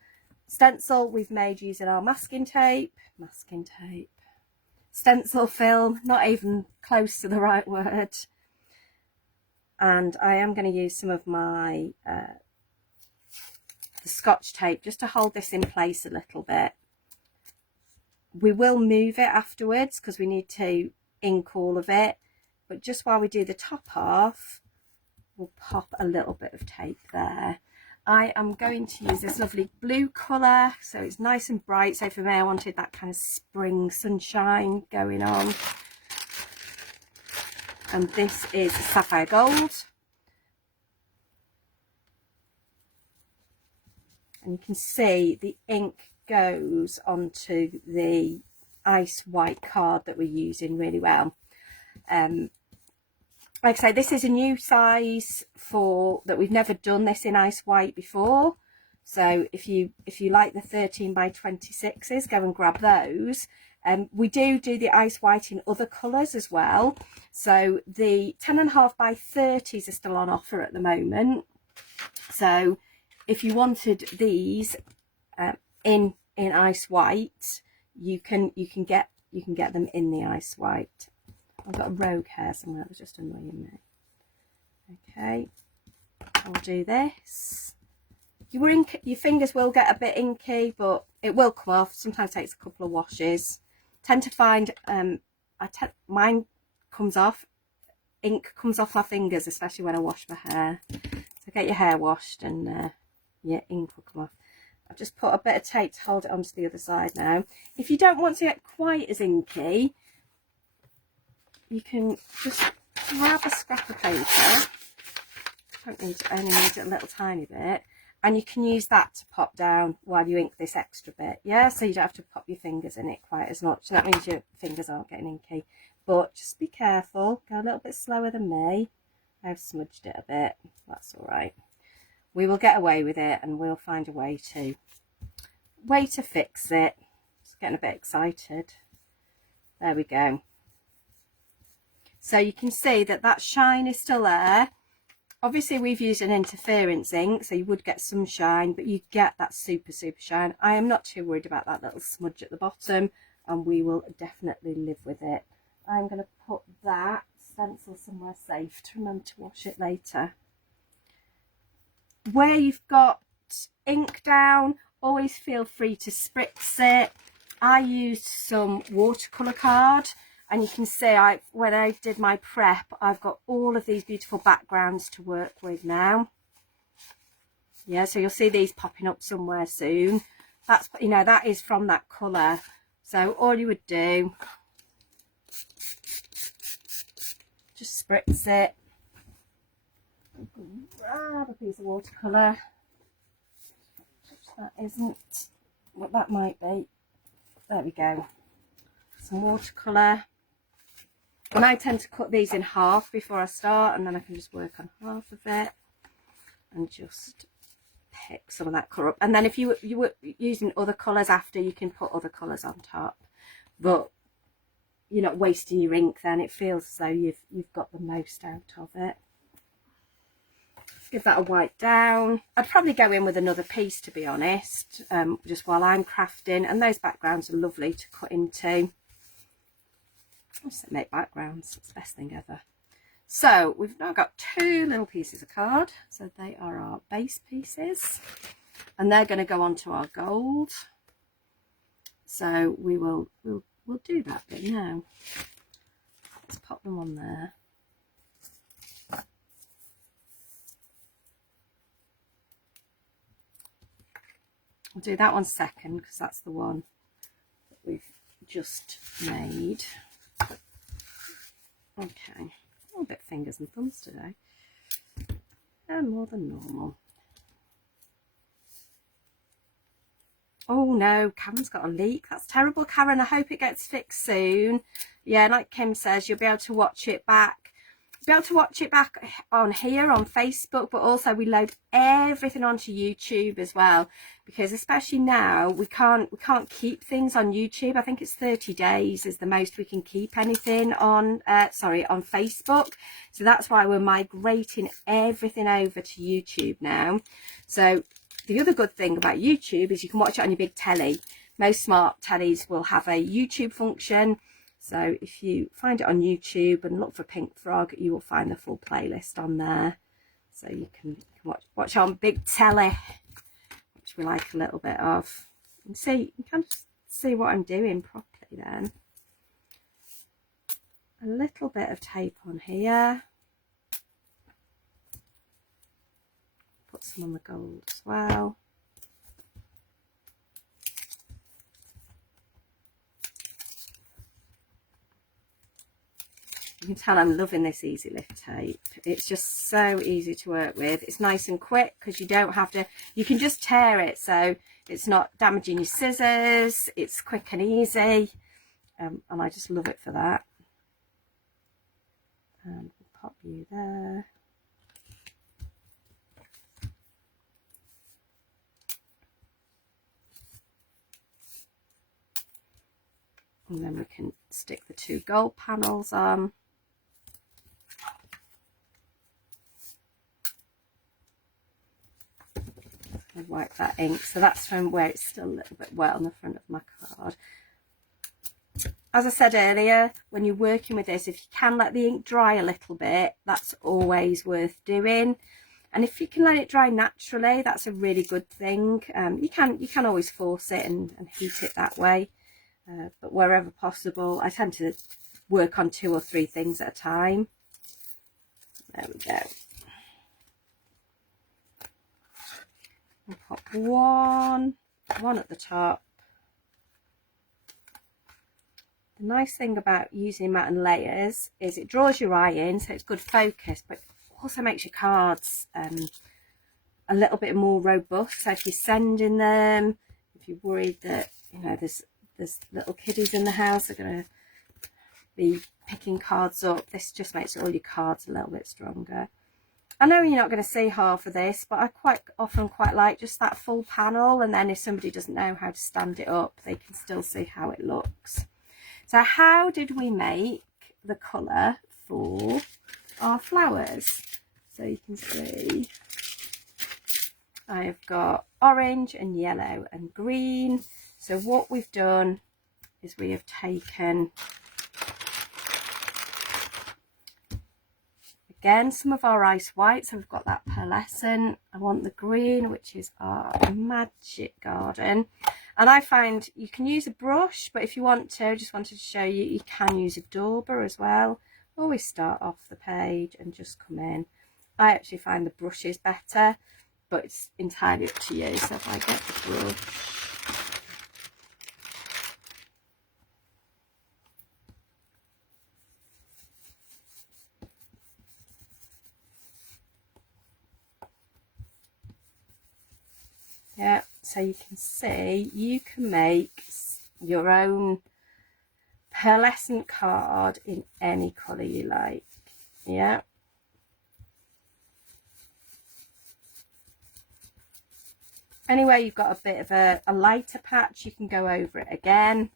Stencil we've made using our masking tape, stencil film, not even close to the right word. And I am going to use some of my the Scotch tape just to hold this in place a little bit. We will move it afterwards because we need to ink all of it, but just while we do the top half, we'll pop a little bit of tape there. I am going to use this lovely blue colour, so it's nice and bright. So for me, I wanted that kind of spring sunshine going on. And this is sapphire gold. And you can see the ink goes onto the ice white card that we're using really well. Like I say, this is a new size for that. We've never done this in ice white before, so if you like the 13 by 26s, go and grab those. We do the ice white in other colours as well, so the 10.5 by 30s are still on offer at the moment. So if you wanted these in ice white, you can get them in the ice white. I've got a rogue hair somewhere that was just annoying me. Okay, I'll do this. Your fingers will get a bit inky, but it will come off. Sometimes it takes a couple of washes. Tend to find mine comes off. Ink comes off my fingers, especially when I wash my hair. So get your hair washed and your ink will come off. I've just put a bit of tape to hold it onto the other side now. If you don't want to get quite as inky, you can just grab a scrap of paper. Only need it a little tiny bit, and you can use that to pop down while you ink this extra bit. Yeah, so you don't have to pop your fingers in it quite as much. That means your fingers aren't getting inky, but just be careful. Go a little bit slower than me. I've smudged it a bit. That's all right. We will get away with it, and we'll find a way to fix it. Just getting a bit excited. There we go. So you can see that shine is still there. Obviously we've used an interference ink, so you would get some shine, but you get that super shine. I am not too worried about that little smudge at the bottom, and we will definitely live with it. I'm going to put that stencil somewhere safe to remember to wash it later. Where you've got ink down, always feel free to spritz it. I used some watercolour card, and you can see when I did my prep, I've got all of these beautiful backgrounds to work with now. Yeah, so you'll see these popping up somewhere soon. That's, you know, that is from that colour. So all you would do, just spritz it. Grab a piece of watercolour. That isn't what that might be. There we go. Some watercolour. And I tend to cut these in half before I start, and then I can just work on half of it and just pick some of that colour up. And then if you were using other colours after, you can put other colours on top. But you're not wasting your ink then. It feels as though you've got the most out of it. Give that a wipe down. I'd probably go in with another piece, to be honest, just while I'm crafting. And those backgrounds are lovely to cut into. I just make backgrounds, it's the best thing ever. So we've now got two little pieces of card. So they are our base pieces, and they're going to go onto our gold. So we'll do that bit now. Let's pop them on there. I'll do that one second because that's the one that we've just made. Okay, a little bit fingers and thumbs today, and more than normal. Oh no, Karen's got a leak. That's terrible, Karen. I hope it gets fixed soon. Yeah, like Kim says, you'll be able to watch it back. You'll be able to watch it back on here on Facebook, but also we load everything onto YouTube as well, because especially now we can't keep things on YouTube. I think it's 30 days is the most we can keep anything on on Facebook. So that's why we're migrating everything over to YouTube now. So the other good thing about YouTube is you can watch it on your big telly. Most smart tellies will have a YouTube function. So if you find it on YouTube and look for Pink Frog, you will find the full playlist on there. So you can watch on big telly, which we like a little bit of. And see, you can just see what I'm doing properly then. A little bit of tape on here. Put some on the gold as well. You can tell I'm loving this easy lift tape. It's just so easy to work with. It's nice and quick because you don't have to, you can just tear it, so it's not damaging your scissors. It's quick and easy, and I just love it for that. And we'll pop you there. And then we can stick the 2 gold panels on. And wipe that ink. So that's from where it's still a little bit wet on the front of my card. As I said earlier, when you're working with this, if you can let the ink dry a little bit, that's always worth doing. And if you can let it dry naturally, that's a really good thing. You can always force it and heat it that way. But wherever possible, I tend to work on 2 or 3 things at a time. There we go. I'll pop one at the top. The nice thing about using matte and layers is it draws your eye in, so it's good focus, but also makes your cards a little bit more robust. So if you're sending them, if you're worried that, you know, there's little kiddies in the house that are going to be picking cards up, this just makes all your cards a little bit stronger. I know you're not going to see half of this, but I quite often like just that full panel, and then if somebody doesn't know how to stand it up, they can still see how it looks. So how did we make the colour for our flowers? So you can see I've got orange and yellow and green. So what we've done is we have taken, again, some of our ice white. So we've got that pearlescent. I want the green, which is our Magic Garden. And I find you can use a brush, but if you want to, just wanted to show you, you can use a dauber as well. Always start off the page and just come in. I actually find the brush is better, but it's entirely up to you. So if I get the brush, yeah, so you can see you can make your own pearlescent card in any colour you like. Yeah. Anyway, you've got a bit of a lighter patch, you can go over it again.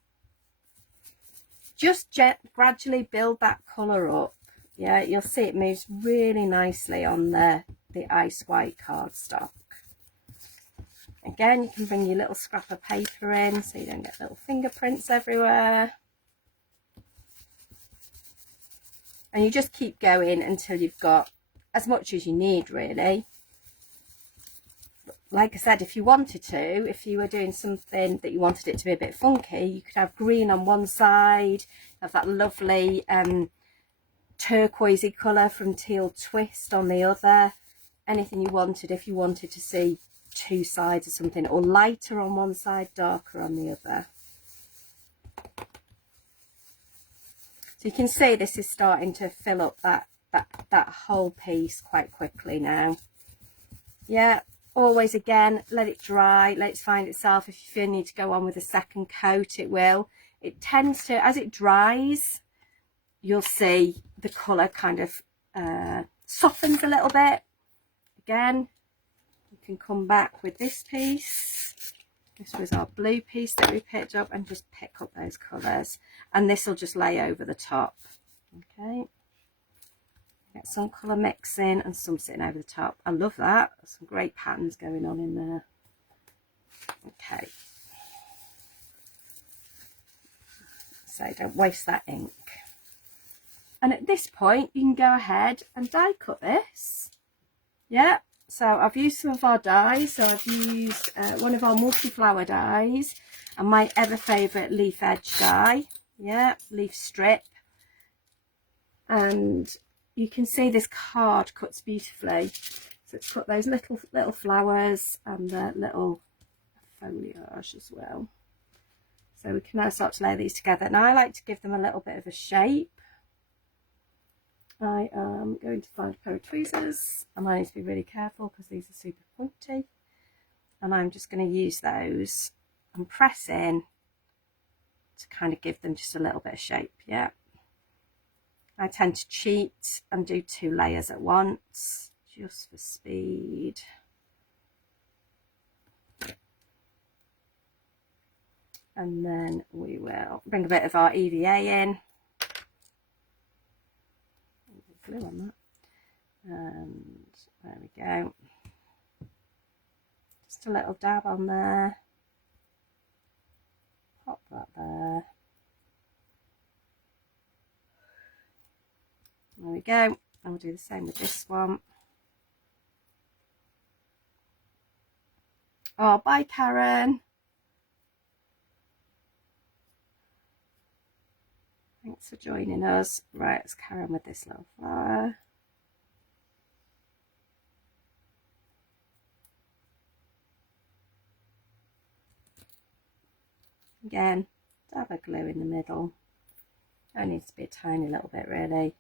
Just gradually build that colour up. Yeah, you'll see it moves really nicely on the ice white cardstock. Again, you can bring your little scrap of paper in so you don't get little fingerprints everywhere. And you just keep going until you've got as much as you need, really. Like I said, if you wanted to, if you were doing something that you wanted it to be a bit funky, you could have green on one side, have that lovely turquoisey colour from Teal Twist on the other. Anything you wanted, if you wanted to see two sides or something, or lighter on one side, darker on the other. So you can see this is starting to fill up that whole piece quite quickly now. Yeah, always again, let it dry, let it find itself. If you feel you need to go on with a second coat, it will. It tends to, as it dries, you'll see the colour kind of softens a little bit. Again, you can come back with this piece. This was our blue piece that we picked up, and just pick up those colours. And this will just lay over the top. Okay. Get some colour mixing and some sitting over the top. I love that. Some great patterns going on in there. Okay. So don't waste that ink. And at this point, you can go ahead and die cut this. Yeah. So I've used some of our dies. So I've used one of our multi-flower dies and my ever favourite leaf edge die. Yeah, leaf strip. And you can see this card cuts beautifully. So it's got those little flowers and the little foliage as well. So we can now start to lay these together. And I like to give them a little bit of a shape. I am going to find a pair of tweezers, and I need to be really careful because these are super pointy. And I'm just going to use those and press in to kind of give them just a little bit of shape. Yeah. I tend to cheat and do 2 layers at once, just for speed. And then we will bring a bit of our EVA in. Glue on that. And there we go. Just a little dab on there. Pop that there. There we go. And we'll do the same with this one. Oh, bye Karen. Thanks for joining us. Right, let's carry on with this little flower. Again, dab of glue in the middle. Only needs to be a tiny little bit really.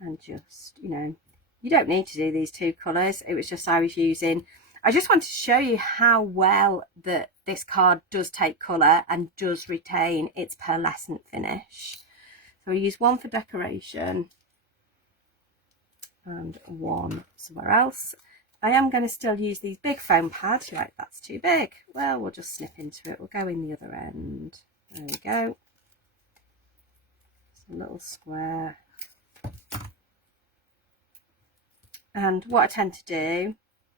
And just, you know, you don't need to do these 2 colours. It was just I was using. I just wanted to show you how well that this card does take colour and does retain its pearlescent finish. So we use one for decoration and one somewhere else. I am going to still use these big foam pads. You're like, that's too big. Well, we'll just snip into it. We'll go in the other end. There we go. Just a little square. And what I tend to do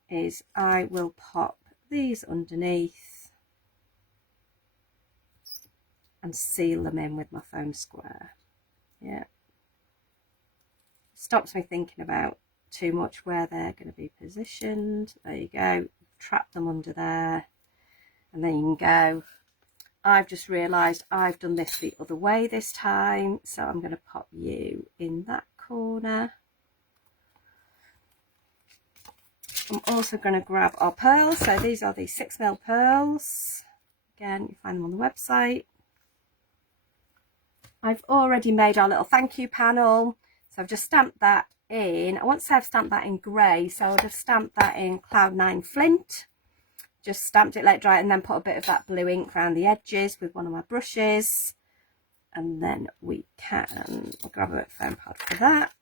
is I will pop these underneath and seal them in with my foam square. Yeah. Stops me thinking about too much where they're going to be positioned. There you go. Trap them under there. And then you can go. I've just realised I've done this the other way this time. So I'm going to pop you in that corner. I'm also going to grab our pearls. So these are the 6mm pearls. Again, you find them on the website. I've already made our little thank you panel. So I've just stamped that in. I want to say I've stamped that in grey. So I would have stamped that in Cloud9 Flint. Just stamped it, let it dry, and then put a bit of that blue ink around the edges with one of my brushes. And then we can, I'll grab a bit of foam pad for that.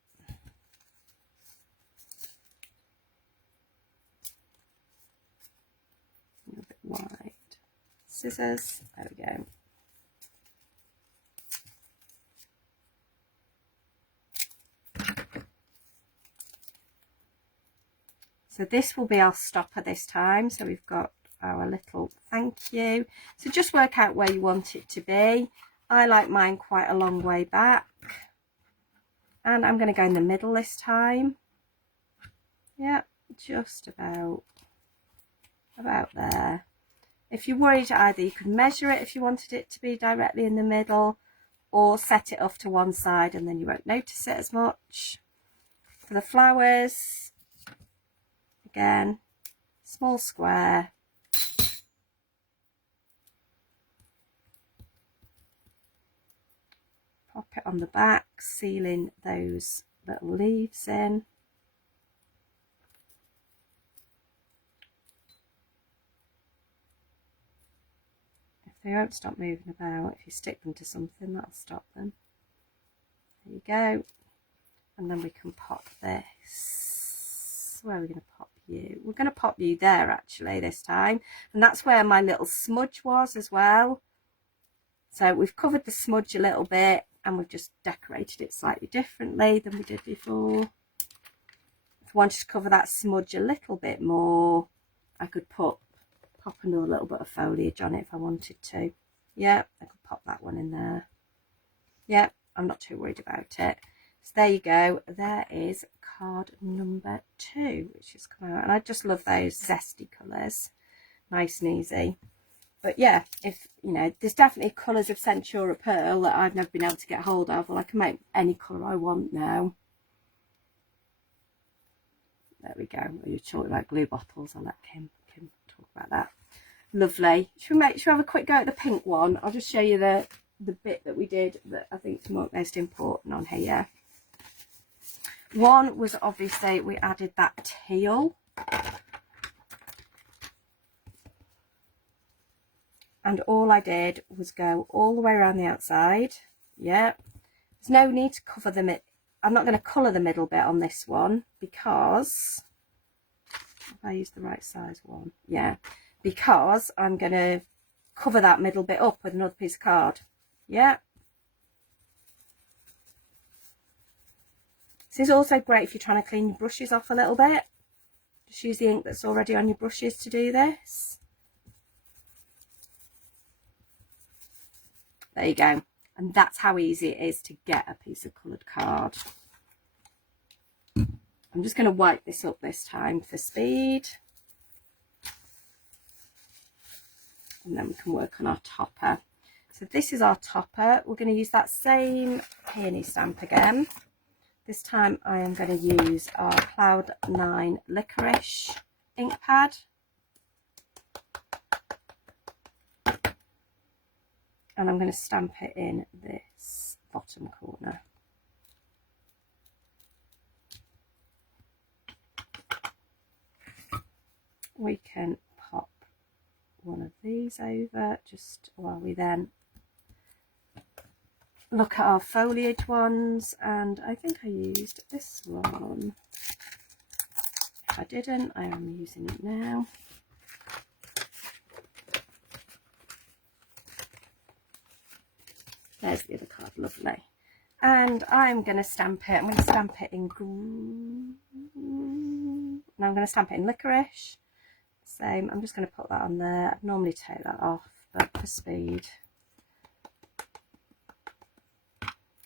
A little bit wide. Scissors, there we go. So this will be our stopper this time. So we've got our little thank you. So just work out where you want it to be. I like mine quite a long way back. And I'm going to go in the middle this time. Yeah, just about there. If you're worried, either you could measure it if you wanted it to be directly in the middle, or set it off to one side and then you won't notice it as much. For the flowers, again, small square. Pop it on the back, sealing those little leaves in. If they won't stop moving about, if you stick them to something, that'll stop them. There you go. And then we can pop this. Where are we going to pop you? We're going to pop you there actually this time. And that's where my little smudge was as well. So we've covered the smudge a little bit and we've just decorated it slightly differently than we did before. If I wanted to cover that smudge a little bit more, I could pop another little bit of foliage on it if I wanted to. Yeah, I could pop that one in there. Yeah, I'm not too worried about it. So there you go. There is card number 2, which has come out. And I just love those zesty colours. Nice and easy. But yeah, if, you know, there's definitely colours of Centura Pearl that I've never been able to get hold of. Well, I can make any colour I want now. There we go. You're talking about glue bottles. I'll let Kim talk about that. Lovely. Should we have a quick go at the pink one? I'll just show you the bit that we did that I think is most important on here. One was obviously we added that teal. And all I did was go all the way around the outside. Yeah. There's no need to cover them. I'm not going to colour the middle bit on this one because if I use the right size one. Yeah. Because I'm going to cover that middle bit up with another piece of card. Yeah. This is also great if you're trying to clean your brushes off a little bit. Just use the ink that's already on your brushes to do this. There you go. And that's how easy it is to get a piece of coloured card. I'm just going to wipe this up this time for speed. And then we can work on our topper. So this is our topper. We're going to use that same peony stamp again. This time I am going to use our Cloud 9 Licorice ink pad. And I'm going to stamp it in this bottom corner. We can pop one of these over just while we then look at our foliage ones. And I think I used this one. If I didn't, I am using it now. There's the other card, lovely. And I'm going to stamp it. I'm going to stamp it in green. Now I'm going to stamp it in licorice. Same. I'm just going to put that on there. I'd normally take that off, but for speed.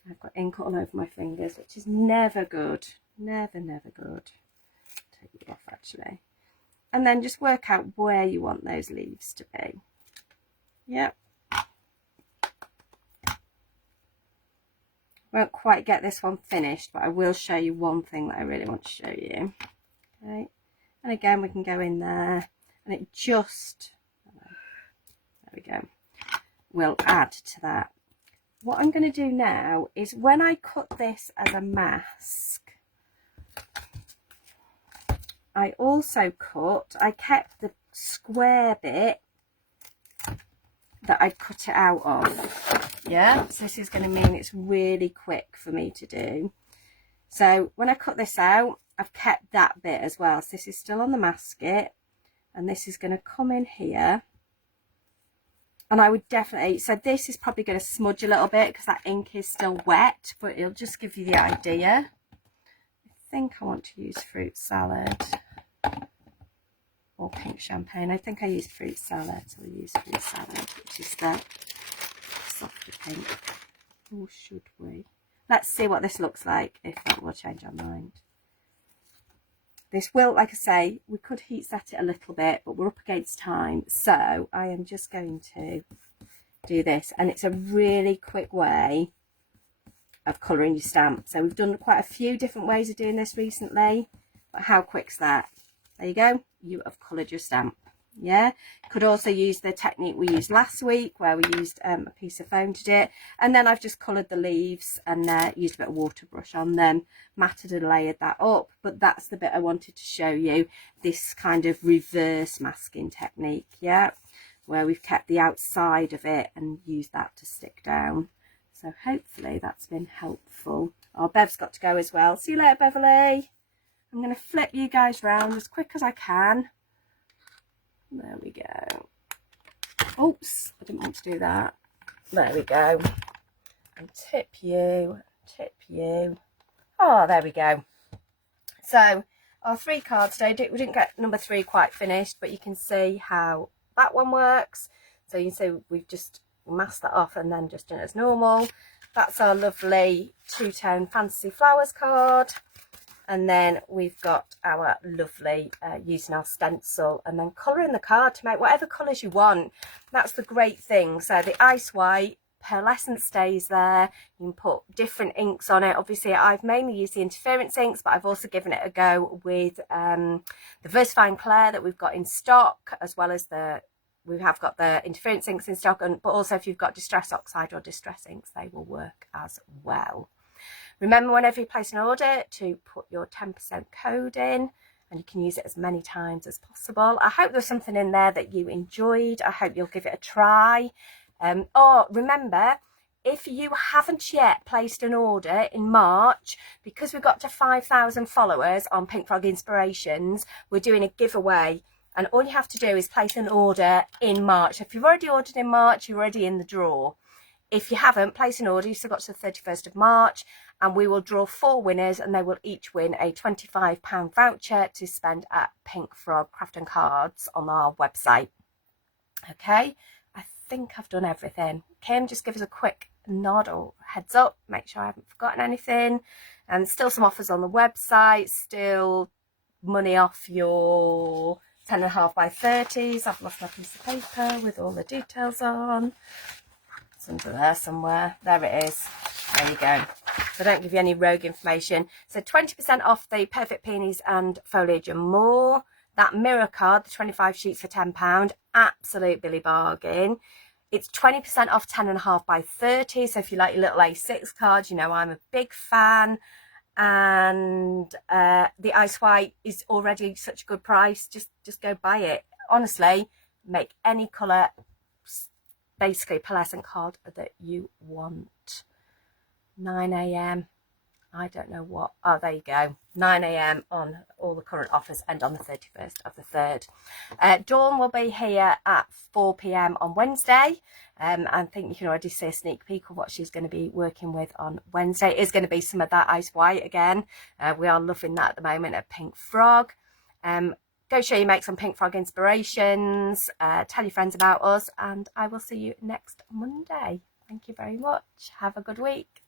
I've got ink all over my fingers, which is never good. Never, never good. Take it off actually. And then just work out where you want those leaves to be. Yep. Won't quite get this one finished, but I will show you one thing that I really want to show you. Okay, and again we can go in there and it just, there we go, we'll add to that. What I'm going to do now is when I cut this as a mask, I kept the square bit that I cut it out of. Yeah, so this is going to mean it's really quick for me to do. So when I cut this out, I've kept that bit as well. So this is still on the masket, and this is going to come in here. And I would definitely, so this is probably going to smudge a little bit because that ink is still wet, but it'll just give you the idea. I think I want to use fruit salad or pink champagne. I think I used fruit salad, so I'll use fruit salad, which is the softer pink. Or should we? Let's see what this looks like, if that will change our mind. This will, like I say, we could heat set it a little bit, but we're up against time. So I am just going to do this. And it's a really quick way of colouring your stamp. So we've done quite a few different ways of doing this recently. But how quick's that? There you go. you have coloured your stamp. Yeah, could also use the technique we used last week where we used a piece of foam to do it, and then I've just coloured the leaves and used a bit of water brush on them, matted and layered that up. But that's the bit I wanted to show you, this kind of reverse masking technique, yeah, where we've kept the outside of it and used that to stick down. So hopefully that's been helpful. Oh, Bev's got to go as well. See you later, Beverly. I'm going to flip you guys round as quick as I can. There we go. Oops, I didn't want to do that. There we go. And tip you. Oh, there we go. So our 3 cards today, we didn't get number 3 quite finished, but you can see how that one works. So you can see we've just masked that off and then just done it as normal. That's our lovely 2-tone Fantasy Flowers card. And then we've got our lovely using our stencil and then colouring the card to make whatever colours you want. That's the great thing. So the ice white pearlescent stays there. You can put different inks on it. Obviously I've mainly used the interference inks, but I've also given it a go with the VersaFine Clair that we've got in stock, as well as we have got the interference inks in stock, but also if you've got Distress Oxide or Distress inks, they will work as well. Remember, whenever you place an order, to put your 10% code in, and you can use it as many times as possible. I hope there's something in there that you enjoyed. I hope you'll give it a try. Or remember, if you haven't yet placed an order in March, because we've got to 5,000 followers on Pink Frog Inspirations, we're doing a giveaway. And all you have to do is place an order in March. If you've already ordered in March, you're already in the draw. If you haven't, place an order. You've still got to the 31st of March, and we will draw 4 winners, and they will each win a £25 voucher to spend at Pink Frog Craft and Cards on our website. Okay, I think I've done everything. Kim, just give us a quick nod or heads up, make sure I haven't forgotten anything. And still some offers on the website, still money off your 10.5 by 30s. I've lost my piece of paper with all the details on. It's under there somewhere. There it is. There you go. So I don't give you any rogue information. So 20% off the Perfect Peonies and Foliage and More. That mirror card, the 25 sheets for £10, absolute Billy bargain. It's 20% off 10.5 by 30. So if you like your little A6 cards, you know I'm a big fan. And the ice white is already such a good price. Just go buy it. Honestly, make any colour, basically pearlescent card that you want. 9 AM, I don't know what. Oh, there you go. 9 AM on all the current offers, and on the 31st of the 3rd. Dawn will be here at 4 PM on Wednesday. I think you can already see a sneak peek of what she's going to be working with on Wednesday. It is going to be some of that ice white again. We are loving that at the moment at Pink Frog. Go show your mates on Pink Frog Inspirations. Tell your friends about us, and I will see you next Monday. Thank you very much. Have a good week.